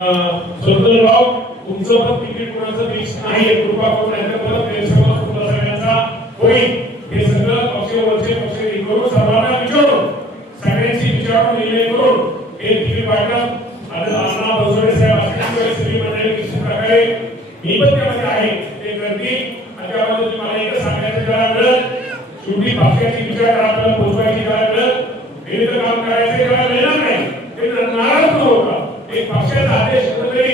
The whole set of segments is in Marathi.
सुंदरराव तुमचं पण तिकीट कोणाचं फिक्स नाहीये, कृपा करून याचा परत गैरसमज तुमचा सगळ्यांचा होईल हे सगळं पक्षावरचे पक्ष करून सर्वांना विचारून सगळ्यांची विचारून निर्णय करून हे तिकीट वाटप आणि अण्णा बनसोडे साहेब असतील सगळी मंडळी निश्चित प्रकारे मी पण त्यामध्ये आहे ते करतील. आणि त्यामध्ये मला एकच सांगायचं ज्याला मिळत शेवटी पक्षाची विचार आपल्याला पोहोचवायची ज्याला मिळत विरुद्ध काम करायचं ज्याला मिळणार नाही ते नाराज न होता एक पक्षाचा आदेश कुठेतरी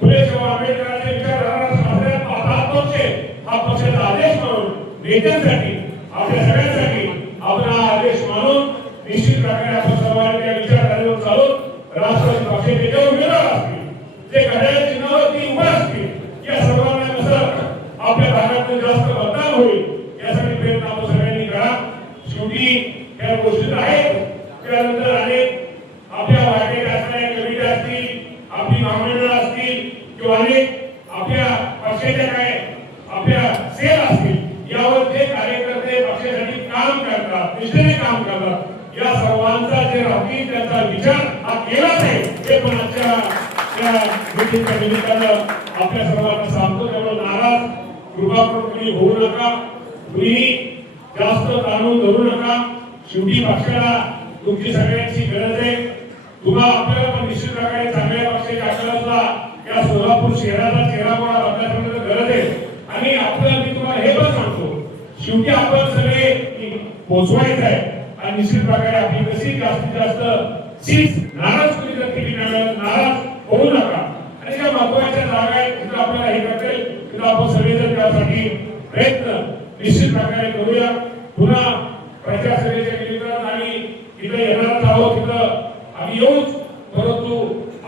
फुले शाहू आंबेडकरांचे विचारधारा समाजात पाहतात पक्ष हा पक्षाचा आदेश म्हणून नेत्यांसाठी आपल्या सगळ्यांसाठी आपण हा आदेश मानून निश्चित प्रकारे आपण सर्वांनी त्या विचारधारेवर चालून राष्ट्रवादी पक्षाचे जे उमेदवार असतील जे घड्याळ चिन्हावरती उभा असतील या सर्वांना कसं आपल्या भागातून जास्त मतदान होईल यासाठी प्रयत्न आपण सगळ्यांनी करा. शेवटी या गोष्टी आहेत त्यानंतर अनेक आपल्या वाटेत असणाऱ्या कमिट्या असतील आपली महामंडळ असतील किंवा अनेक आपल्या पक्षाच्या काय आपल्या सेल असतील यावर जे कार्यकर्ते पक्षासाठी काम करतात निष्ठेने काम करतात या सर्वांचा जे राहतील त्याचा विचार हा केलाच आहे हे पण आजच्या त्या मीटिंगच्या निमित्तानं आपल्या सर्वांना सांगतो. त्यामुळे नाराज कृपा करून तुम्ही होऊ नका, तुम्ही जास्त ताणून धरू नका. शेवटी पक्षाला तुमची सगळ्यांची गरज आहे. तुम्हाला आपल्याला पण निश्चित प्रकारे चांगल्या पक्षाच्या आशीर्वादाला या सोलापूर शहराला चेहरा कोणा बदलण्याची गरज आहे. आणि आपल्याला मी तुम्हाला हे पण सांगतो शेवटी आपण सगळे पोहोचवायचं आहे आणि निश्चित प्रकारे आपली कशी जास्तीत जास्त सीट नाराज कोणी जर केली नाराज होऊ नका. आणि ज्या महत्वाच्या जागा आहेत तिथं आपल्याला हे करतील तिथं आपण सगळेजण त्यासाठी प्रयत्न निश्चित प्रकारे करूया. पुन्हा प्रजासत्तेच्या निमित्तानं आणि तिथं येणार आहोत तिथं आम्ही येऊच परंतु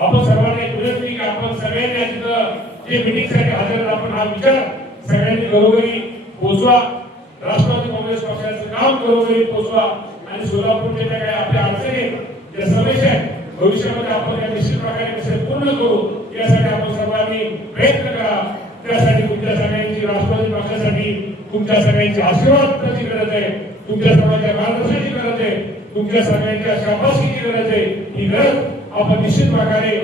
आपण सर्वांनी विनंती की आपण सगळ्यांनी तिथं जे मीटिंगसाठी हजर आपण हा विचार सगळ्यांनी घरोघरी पोहोचवा. राष्ट्रवादी काँग्रेस पक्षाचं काम घरोघरी पोहोचवा आणि सोलापूरच्या ज्या काही आपल्या अडचणी ज्या समस्या आहेत भविष्यामध्ये आपण त्या निश्चित प्रकारे कसे पूर्ण करू यासाठी आपण सर्वांनी प्रयत्न करा. त्यासाठी तुमच्या सगळ्यांची राष्ट्रवादी पक्षासाठी तुमच्या सगळ्यांची आशीर्वादाची गरज आहे, तुमच्या सर्वांच्या मार्गदर्शनाची गरज आहे, तुमच्या सगळ्यांच्या शाबासकीची गरज आहे. ही गरज आपण निश्चित प्रकारे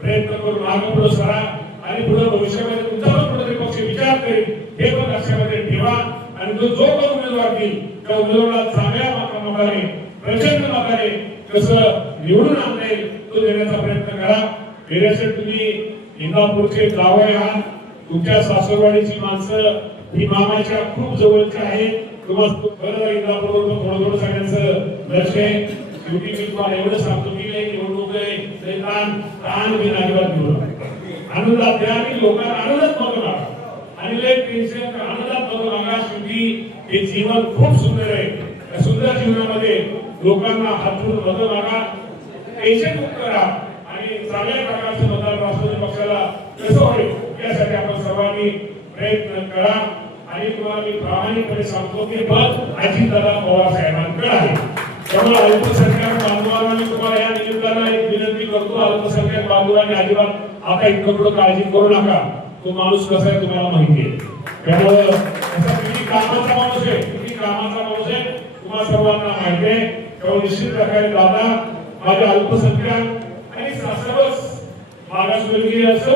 प्रयत्न करून मागे पुढे सरा आणि पुढे भविष्यामध्ये तुमचा पण कुठेतरी पक्ष विचार करेल हे पण लक्षामध्ये ठेवा. आणि जो पण उमेदवार देईल त्या उमेदवाराला चांगल्या मताने प्रचंड मताने कसं निवडून आणता येईल तो देण्याचा प्रयत्न करा. गेल्याचे तुम्ही इंदापूरचे जावई आहात, तुमच्या सासरवाडीची माणसं ही मामाच्या खूप जवळची आहेत. तुम्हाला इंदापूरवर थोडं सगळ्यांचं लक्ष आहे. शेवटी मी तुम्हाला एवढं सांगतो की निवडणूक आहे ताण बिन अजिबात निवडू आनंदात द्या आणि लोकांना आनंदात मत मागा आणि टेन्शन आनंदात मत मागा. शेवटी हे जीवन खूप सुंदर आहे. या सुंदर जीवनामध्ये लोकांना हातून मत मागा, टेन्शन मुक्त करा आणि चांगल्या प्रकारचं मतदान राष्ट्रवादी पक्षाला कसं होईल यासाठी आपण सर्वांनी प्रयत्न करा. आणि तुम्हाला मी प्रामाणिकपणे सांगतो की बस अजितदादा पवार साहेबांकडे आहे. त्यामुळे अल्पसंख्याक बांधवांना मी तुम्हाला या निमित्तानं एक विनंती करतो. अल्पसंख्याक बांधवांनी अजिबात आता इतकं पुढे काळजी करू नका. तो माणूस कसा आहे तुम्हाला माहिती आहे. त्यामुळे किती कामाचा माणूस आहे तुम्हाला सर्वांना माहिती आहे. त्यामुळे निश्चित प्रकारे दादा माझ्या अल्पसंख्याक आणि सर्वच मागासवर्गीय असं